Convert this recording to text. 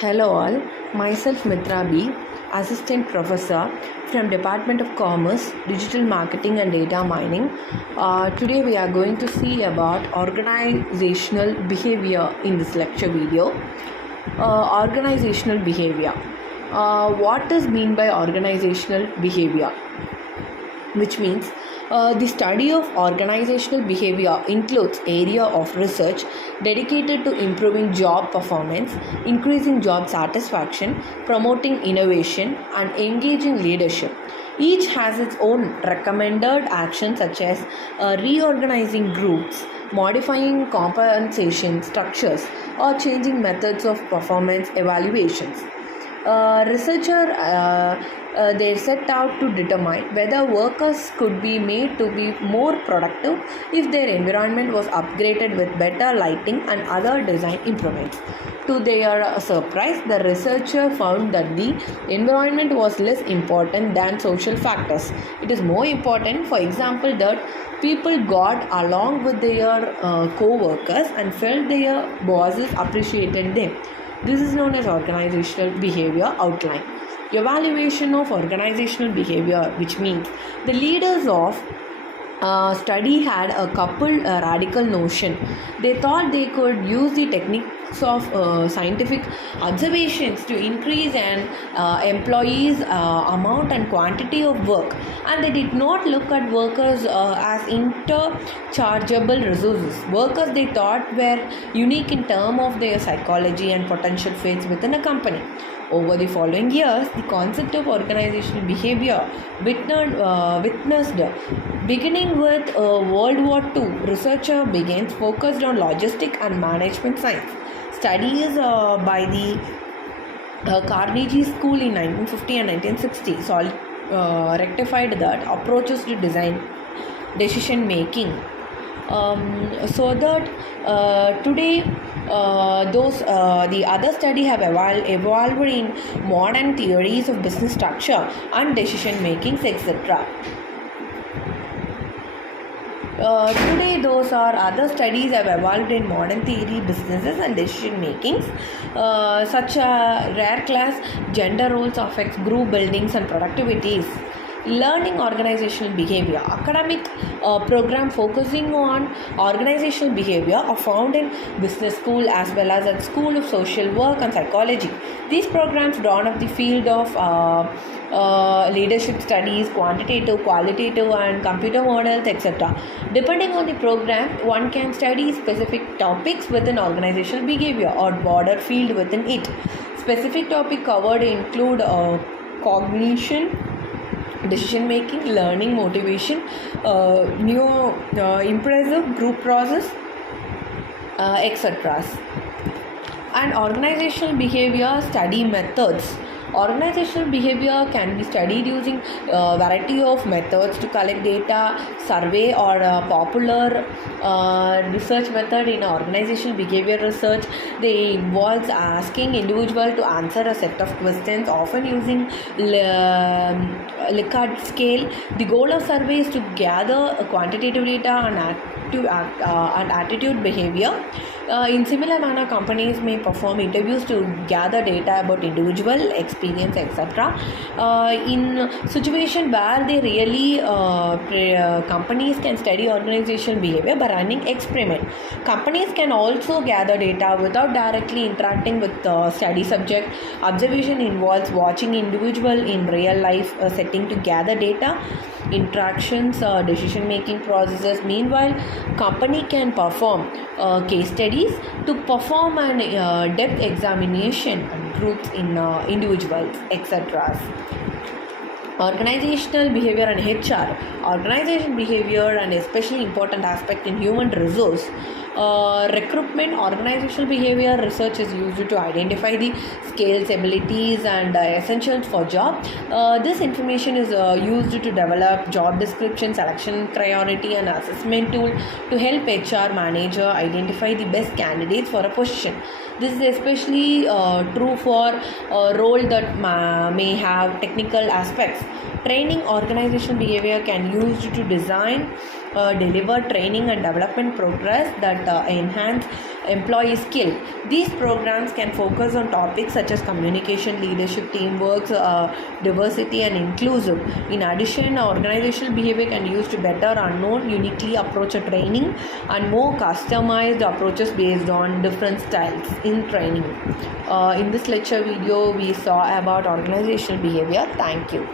Hello all, myself Ms.Mithra.B, Assistant Professor from Department of Commerce, Digital Marketing and Data Mining. Today we are going to see about organizational behavior in this lecture video. Organizational behavior. What is mean by organizational behavior? Which means the study of organizational behavior includes area of research dedicated to improving job performance, increasing job satisfaction, promoting innovation, and engaging leadership. Each has its own recommended actions such as reorganizing groups, modifying compensation structures, or changing methods of performance evaluations. They set out to determine whether workers could be made to be more productive if their environment was upgraded with better lighting and other design improvements. To their surprise, the researcher found that the environment was less important than social factors. It is more important, for example, that people got along with their co-workers and felt their bosses appreciated them. This is known as organizational behavior outline. Evaluation of organizational behavior, which means the leaders of study had a coupled radical notion. They thought they could use the techniques of scientific observations to increase an employee's amount and quantity of work, and they did not look at workers as interchangeable resources. Workers, they thought, were unique in terms of their psychology and potential fits within a company. Over the following years, the concept of organizational behavior witnessed. Beginning with World War II, researcher began focused on logistic and management science. Studies by the Carnegie School in 1950 and 1960 rectified that approaches to design decision making. So that today the other study have evolved in modern theories of business structure and decision making, etc. Today, those are other studies have evolved in modern theory, businesses and decision makings. Such a rare class gender roles affects group buildings and productivities. Learning organizational behavior. Academic program focusing on organizational behavior are found in business school as well as at School of Social Work and Psychology. These programs drawn up the field of leadership studies, quantitative, qualitative and computer models, etc. Depending on the program, one can study specific topics within organizational behavior or broader field within it. Specific topic covered include cognition, decision making, learning, motivation, impressive group process, etc. And organizational behavior study methods. Organizational behavior can be studied using a variety of methods to collect data. Survey or popular research method in organizational behavior research. They involves asking individual to answer a set of questions, often using Likert scale. The goal of survey is to gather quantitative data and attitude behavior. In similar manner, companies may perform interviews to gather data about individual experience, etc. In situation where they really companies can study organizational behavior by running experiment. Companies can also gather data without directly interacting with the study subject. Observation involves watching individual in real life setting to gather data, interactions, decision making processes. Meanwhile, company can perform case studies to perform an depth examination and groups in individuals, etc. Organizational behavior and HR. Organizational behavior and especially important aspect in human resource. Recruitment. Organizational behavior research is used to identify the skills, abilities and essentials for job. This information is used to develop job description, selection priority and assessment tool to help HR manager identify the best candidates for a position. This is especially true for a role that may have technical aspects. Training. Organizational behavior can be used to design deliver training and development progress that enhance employee skill. These programs can focus on topics such as communication, leadership, teamwork, diversity, and inclusive. In addition, organizational behavior can use to better unknown, uniquely approach a training and more customized approaches based on different styles in training. In this lecture video, we saw about organizational behavior. Thank you.